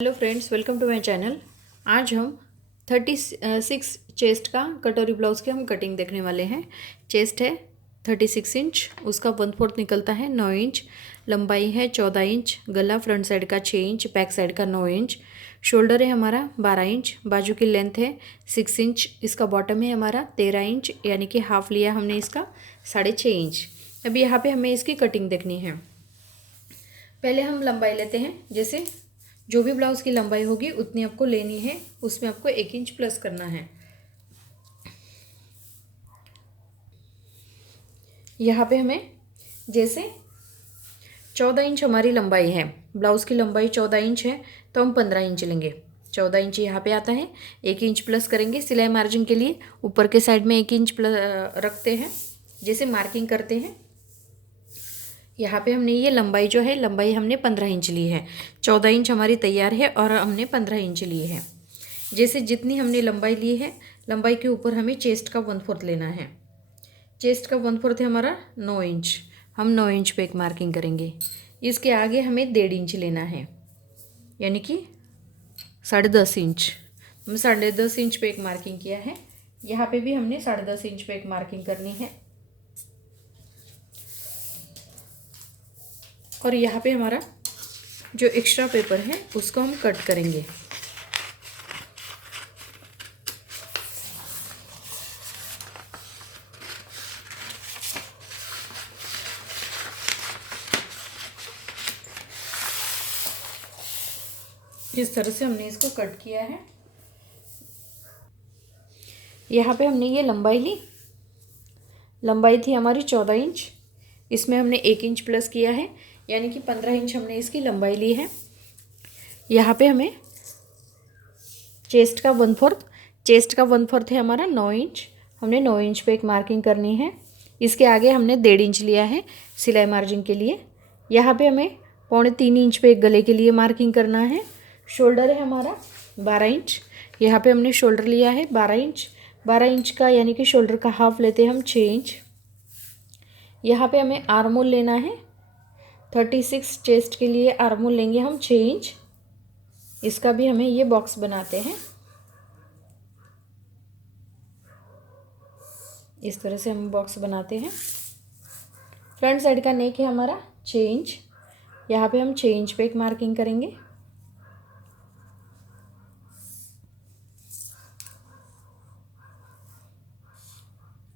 Hello friends, welcome to my channel. आज हम 36 chest का कटोरी ब्लाउज़ की हम कटिंग देखने वाले हैं। चेस्ट है 36 इंच, उसका 1/4 निकलता है 9 इंच, लंबाई है 14 इंच, गला फ्रंट साइड का 6 इंच, बैक साइड का 9 इंच, शोल्डर है हमारा 12 इंच, बाजू की लेंथ है 6 इंच, इसका बॉटम है हमारा 13 इंच, यानी कि हाफ लिया हमने इसका 6.5 इंच। अभी यहाँ पे हमें इसकी कटिंग देखनी है। पहले हम लंबाई लेते हैं। जैसे जो भी ब्लाउज़ की लंबाई होगी उतनी आपको लेनी है, उसमें आपको 1 इंच प्लस करना है। यहाँ पे हमें जैसे 14 इंच हमारी लंबाई है, ब्लाउज़ की लंबाई 14 इंच है, तो हम 15 इंच लेंगे। 14 इंच यहाँ पे आता है, 1 इंच प्लस करेंगे सिलाई मार्जिन के लिए। ऊपर के साइड में 1 इंच प्लस रखते हैं, जैसे मार्किंग करते हैं। यहाँ पे हमने ये लंबाई जो है, लंबाई हमने 15 इंच ली है। 14 इंच हमारी तैयार है और हमने 15 इंच ली है। जैसे जितनी हमने लंबाई ली है, लंबाई के ऊपर हमें चेस्ट का 1/4 लेना है। चेस्ट का 1/4 है हमारा 9 इंच, हम 9 इंच पे एक मार्किंग करेंगे। इसके आगे हमें 1.5 इंच लेना है, यानी कि 10.5 इंच। हम 10.5 इंच पे एक मार्किंग किया है। यहाँ पे भी हमने 10.5 इंच पे एक मार्किंग करनी है। और यहाँ पे हमारा जो एक्स्ट्रा पेपर है उसको हम कट करेंगे। इस तरह से हमने इसको कट किया है। यहाँ पे हमने ये लंबाई ली, लंबाई थी हमारी 14 इंच, इसमें हमने 1 इंच प्लस किया है, यानी कि 15 इंच हमने इसकी लंबाई ली है। यहाँ पे हमें चेस्ट का 1/4, चेस्ट का 1/4 है हमारा 9 इंच, हमने 9 इंच पे एक मार्किंग करनी है। इसके आगे हमने 1.5 इंच लिया है सिलाई मार्जिन के लिए। यहाँ पे हमें 3.25 इंच पे एक गले के लिए मार्किंग करना है। शोल्डर है हमारा 12 इंच, यहाँ पे हमने शोल्डर लिया है 12 इंच। 12 इंच का यानी कि शोल्डर का हाफ लेते हैं हम 6 इंच। यहाँ पे हमें आर्मोल लेना है। 36 चेस्ट के लिए आर्मोल लेंगे हम 6 इंच। इसका भी हमें ये बॉक्स बनाते हैं। इस तरह से हम बॉक्स बनाते हैं। फ्रंट साइड का नेक है हमारा 6 इंच, यहाँ पे हम 6 इंच पे एक मार्किंग करेंगे।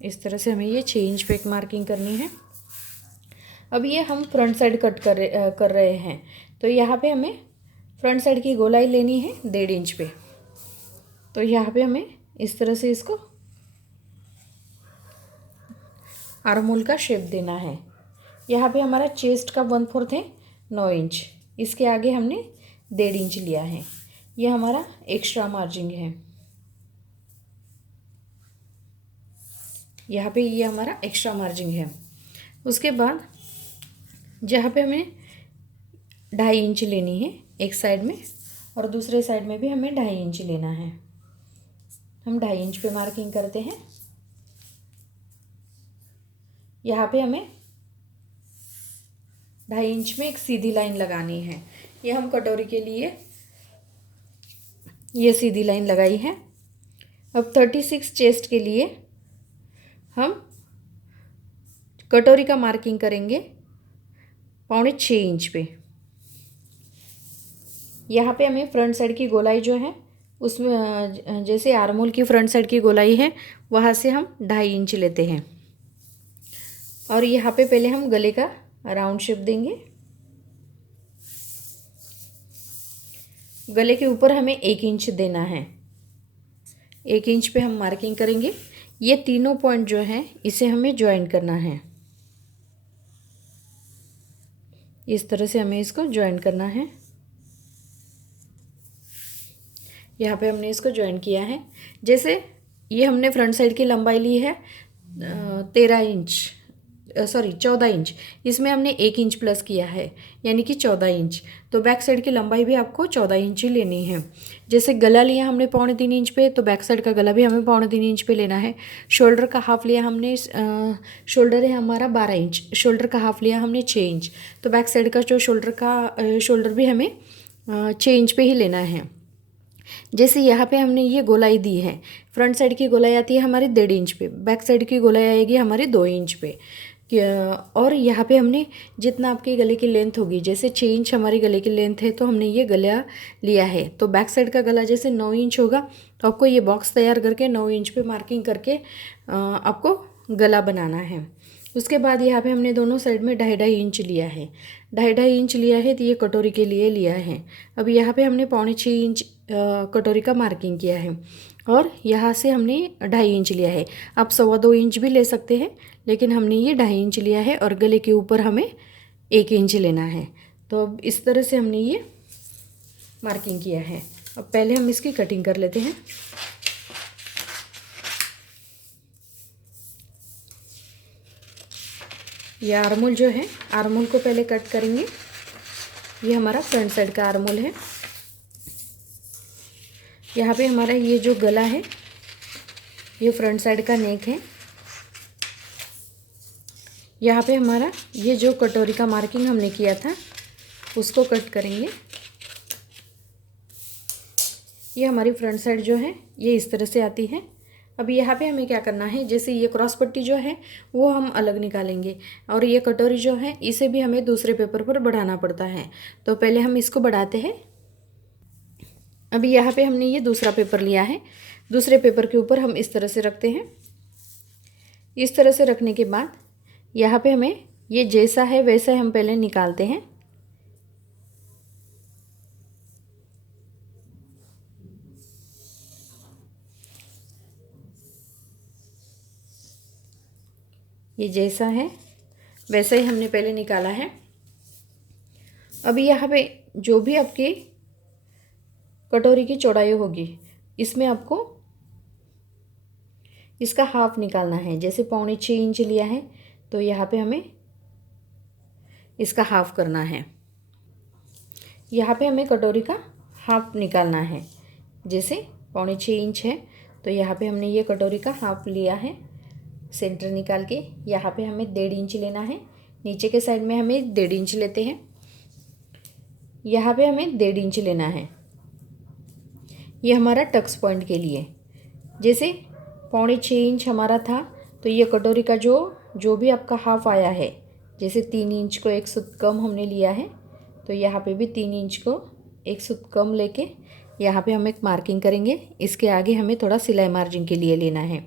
इस तरह से हमें ये 6 इंच पे एक मार्किंग करनी है। अब ये हम फ्रंट साइड कट कर रहे हैं, तो यहाँ पे हमें फ्रंट साइड की गोलाई लेनी है 1.5 इंच पे। तो यहाँ पे हमें इस तरह से इसको आर्मोल का शेप देना है। यहाँ पे हमारा चेस्ट का 1/4 है 9 इंच, इसके आगे हमने 1.5 इंच लिया है। ये हमारा एक्स्ट्रा मार्जिन है। यहाँ पे ये हमारा एक्स्ट्रा मार्जिन है। उसके बाद जहाँ पे हमें 2.5 इंच लेनी है एक साइड में, और दूसरे साइड में भी हमें 2.5 इंच लेना है। हम 2.5 इंच पे मार्किंग करते हैं। यहाँ पे हमें 2.5 इंच में एक सीधी लाइन लगानी है। ये हम कटोरी के लिए ये सीधी लाइन लगाई है। अब 36 चेस्ट के लिए हम कटोरी का मार्किंग करेंगे 6.25 इंच पे। यहाँ पे हमें फ्रंट साइड की गोलाई जो है उसमें जैसे आर्मोल की फ्रंट साइड की गोलाई है, वहाँ से हम 2.5 इंच लेते हैं। और यहाँ पे पहले हम गले का राउंड शेप देंगे। गले के ऊपर हमें 1 इंच देना है। 1 इंच पे हम मार्किंग करेंगे। ये तीनों पॉइंट जो हैं इसे हमें ज्वाइन करना है। इस तरह से हमें इसको ज्वाइन करना है। यहाँ पे हमने इसको ज्वाइन किया है। जैसे ये हमने फ्रंट साइड की लंबाई ली है 14 इंच, इसमें हमने 1 इंच प्लस किया है, यानी कि 14 इंच। तो बैक साइड की लंबाई भी आपको 14 इंच ही लेनी है। जैसे गला लिया हमने 3.25 इंच पे, तो बैक साइड का गला भी हमें 3.25 इंच पे लेना है। शोल्डर का हाफ लिया हमने, शोल्डर है हमारा 12 इंच, शोल्डर का हाफ लिया हमने 6 इंच, तो बैक साइड का जो शोल्डर भी हमें 6 इंच पे ही लेना है। जैसे यहाँ पे हमने ये गोलाई दी है, फ्रंट साइड की गोलाई आती है हमारी 1.5 इंच पे, बैक साइड की गोलाई आएगी हमारी 2 इंच पे। और यहाँ पे हमने जितना आपके गले की लेंथ होगी, जैसे 6 इंच हमारी गले की लेंथ है तो हमने ये गला लिया है, तो बैक साइड का गला जैसे 9 इंच होगा, तो आपको ये बॉक्स तैयार करके 9 इंच पे मार्किंग करके आपको गला बनाना है। उसके बाद यहाँ पे हमने दोनों साइड में 2.5 इंच लिया है, 2.5 इंच लिया है, तो ये कटोरी के लिए लिया है। अब यहाँ पे हमने 6.25 इंच कटोरी का मार्किंग किया है, और यहाँ से हमने 2.5 इंच लिया है। आप 2.25 इंच भी ले सकते हैं, लेकिन हमने ये 2.5 इंच लिया है, और गले के ऊपर हमें 1 इंच लेना है। तो अब इस तरह से हमने ये मार्किंग किया है। अब पहले हम इसकी कटिंग कर लेते हैं। ये आर्मोल जो है, आर्मोल को पहले कट करेंगे। ये हमारा फ्रंट साइड का आर्मोल है। यहाँ पे हमारा ये जो गला है, ये फ्रंट साइड का नेक है। यहाँ पे हमारा ये जो कटोरी का मार्किंग हमने किया था उसको कट करेंगे। ये हमारी फ्रंट साइड जो है ये इस तरह से आती है। अब यहाँ पे हमें क्या करना है, जैसे ये क्रॉस पट्टी जो है वो हम अलग निकालेंगे, और ये कटोरी जो है इसे भी हमें दूसरे पेपर पर बढ़ाना पड़ता है। तो पहले हम इसको बढ़ाते हैं। अभी यहाँ पे हमने ये दूसरा पेपर लिया है, दूसरे पेपर के ऊपर हम इस तरह से रखते हैं। इस तरह से रखने के बाद यहाँ पे हमें ये जैसा है वैसा हम पहले निकालते हैं। ये जैसा है वैसा ही हमने पहले निकाला है। अभी यहाँ पे जो भी आपकी कटोरी की चौड़ाई होगी, इसमें आपको इसका हाफ निकालना है। जैसे 6.25 इंच लिया है, तो यहाँ पे हमें इसका हाफ करना है। यहाँ पे हमें कटोरी का हाफ निकालना है। जैसे 6.25 इंच है, तो यहाँ पे हमने ये कटोरी का हाफ लिया है। सेंटर निकाल के यहाँ पे हमें 1.5 इंच लेना है। नीचे के साइड में हमें 1.5 इंच लेते हैं। यहाँ पे हमें 1.5 इंच लेना है। ये हमारा टक्स पॉइंट के लिए। जैसे 6.25 इंच हमारा था, तो ये कटोरी का जो भी आपका हाफ आया है, जैसे 3 इंच को 1 सूत कम हमने लिया है, तो यहाँ पे भी 3 इंच को 1 सूत कम लेके यहाँ पे हम एक मार्किंग करेंगे। इसके आगे हमें थोड़ा सिलाई मार्जिन के लिए लेना है।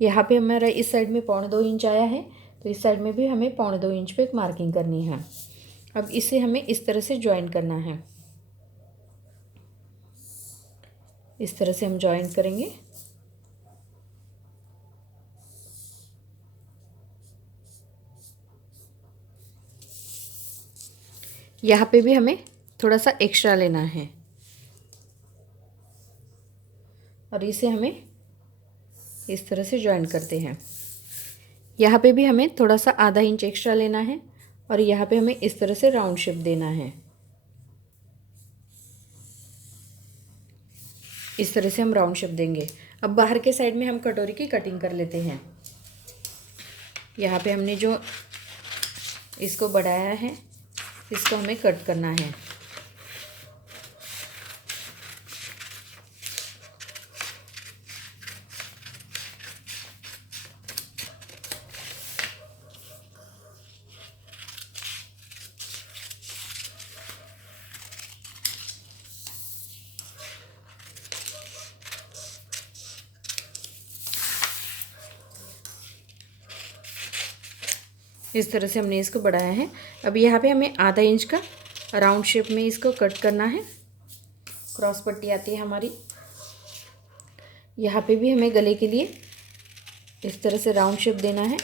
यहाँ पे हमारा इस साइड में 2.25 इंच आया है, तो इस साइड में भी हमें 2.25 इंच पे एक मार्किंग करनी है। अब इसे हमें इस तरह से ज्वाइन करना है। इस तरह से हम ज्वाइन करेंगे। यहाँ पे भी हमें थोड़ा सा एक्स्ट्रा लेना है, और इसे हमें इस तरह से ज्वाइन करते हैं। यहाँ पे भी हमें थोड़ा सा आधा इंच एक्स्ट्रा लेना है, और यहाँ पे हमें इस तरह से राउंड शेप देना है। इस तरह से हम राउंड शेप देंगे। अब बाहर के साइड में हम कटोरी की कटिंग कर लेते हैं। यहाँ पे हमने जो इसको बढ़ाया है, इसको हमें कट करना है। इस तरह से हमने इसको बढ़ाया है। अब यहाँ पे हमें आधा इंच का राउंड शेप में इसको कट करना है। क्रॉस पट्टी आती है हमारी। यहाँ पे भी हमें गले के लिए इस तरह से राउंड शेप देना है।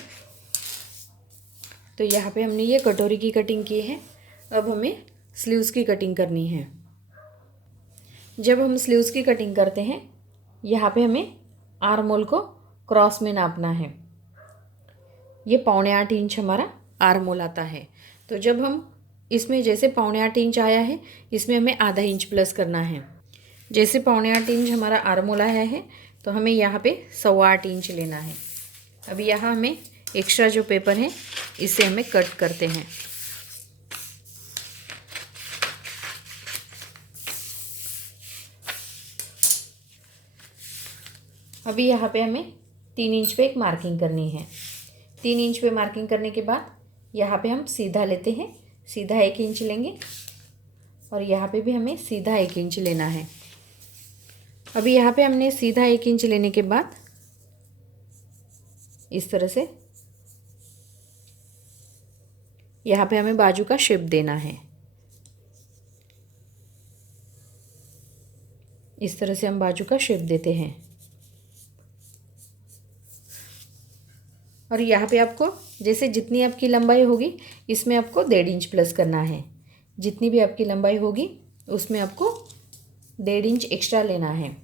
तो यहाँ पे हमने ये कटोरी की कटिंग की है। अब हमें स्लीव्स की कटिंग करनी है। जब हम स्लीव्स की कटिंग करते हैं, यहाँ पे हमें आर्म होल को क्रॉस में नापना है। ये 7.25 इंच हमारा आर्म होल आता है। तो जब हम इसमें जैसे 7.25 इंच आया है, इसमें हमें आधा इंच प्लस करना है। जैसे 7.25 इंच हमारा आर्म होल आया है, तो हमें यहाँ पे 8.25 इंच लेना है। अभी यहाँ हमें एक्स्ट्रा जो पेपर है इसे हमें कट करते हैं। अभी यहाँ पे हमें 3 इंच पे एक मार्किंग करनी है। 3 इंच पे मार्किंग करने के बाद यहाँ पे हम सीधा लेते हैं, सीधा 1 इंच लेंगे और यहाँ पे भी हमें सीधा 1 इंच लेना है। अभी यहाँ पे हमने सीधा 1 इंच लेने के बाद इस तरह से यहाँ पे हमें बाजू का शेप देना है। इस तरह से हम बाजू का शेप देते हैं और यहाँ पे आपको जैसे जितनी आपकी लंबाई होगी इसमें आपको 1.5 इंच प्लस करना है। जितनी भी आपकी लंबाई होगी उसमें आपको 1.5 इंच एक्स्ट्रा लेना है।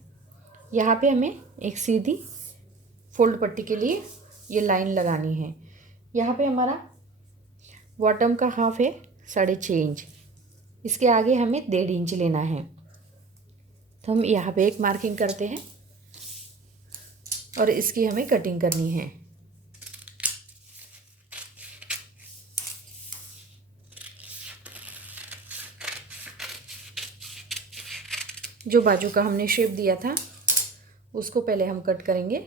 यहाँ पे हमें एक सीधी फोल्ड पट्टी के लिए ये लाइन लगानी है। यहाँ पे हमारा बॉटम का हाफ है 6.5 इंच, इसके आगे हमें 1.5 इंच लेना है। तो हम यहाँ पे एक मार्किंग करते हैं और इसकी हमें कटिंग करनी है। जो बाजू का हमने शेप दिया था उसको पहले हम कट करेंगे।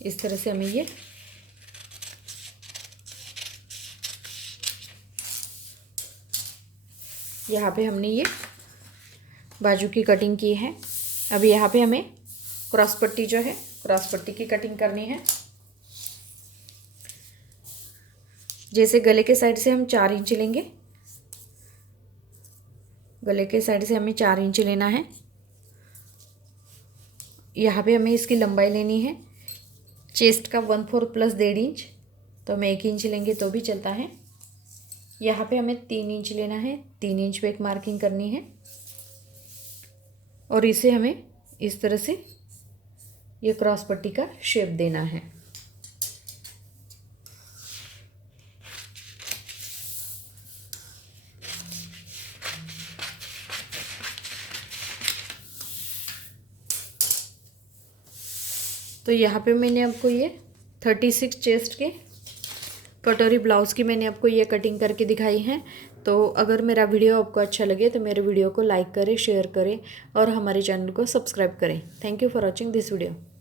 इस तरह से हमें ये यहाँ पे हमने ये बाजू की कटिंग की है। अभी यहाँ पे हमें क्रॉस पट्टी जो है क्रॉस पट्टी की कटिंग करनी है। जैसे गले के साइड से हम 4 इंच लेंगे, गले के साइड से हमें 4 इंच लेना है। यहाँ पे हमें इसकी लंबाई लेनी है चेस्ट का 1/4 प्लस 1.5 इंच, तो हम 1 इंच लेंगे तो भी चलता है। यहाँ पे हमें 3 इंच लेना है, 3 इंच पे एक मार्किंग करनी है और इसे हमें इस तरह से ये क्रॉस पट्टी का शेप देना है। तो यहाँ पे मैंने आपको ये 36 चेस्ट के कटोरी ब्लाउज़ की मैंने आपको ये कटिंग करके दिखाई है। तो अगर मेरा वीडियो आपको अच्छा लगे तो मेरे वीडियो को लाइक करें, शेयर करें और हमारे चैनल को सब्सक्राइब करें। Thank you for watching this video.